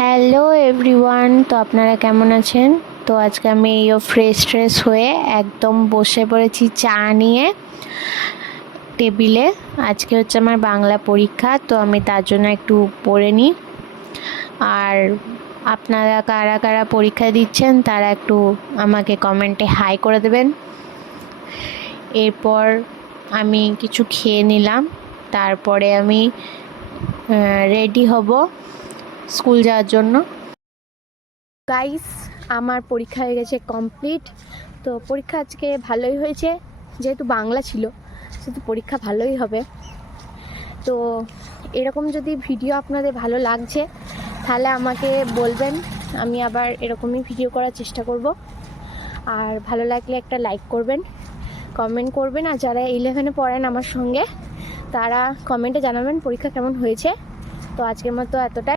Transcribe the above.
Hello everyone, তো আপনারা কেমন আছেন? তো আজকে আমি ফ্রেশ হয়ে একদম বসে পড়েছি চা নিয়ে টেবিলে। আজকে হচ্ছে আমার বাংলা পরীক্ষা, তো আমি তার জন্য একটু পড়ে নিই। আর আপনারা কারা কারা পরীক্ষা দিচ্ছেন তারা একটু আমাকে কমেন্টে হাই করে দেবেন। এরপর আমি কিছু খেয়ে নিলাম, তারপরে আমি রেডি হব স্কুল যাওয়ার জন্য। গাইস, আমার পরীক্ষা হয়ে গেছে কমপ্লিট। তো পরীক্ষা আজকে ভালোই হয়েছে, যেহেতু বাংলা ছিল সেহেতু পরীক্ষা ভালোই হবে। তো এরকম যদি ভিডিও আপনাদের ভালো লাগছে তাহলে আমাকে বলবেন, আমি আবার এরকমই ভিডিও করার চেষ্টা করব। আর ভালো লাগলে একটা লাইক করবেন, কমেন্ট করবেন। আর যারা 11-এ পড়েন আমার সঙ্গে তারা কমেন্টে জানাবেন পরীক্ষা কেমন হয়েছে। তো আজকের মতো এতটাই।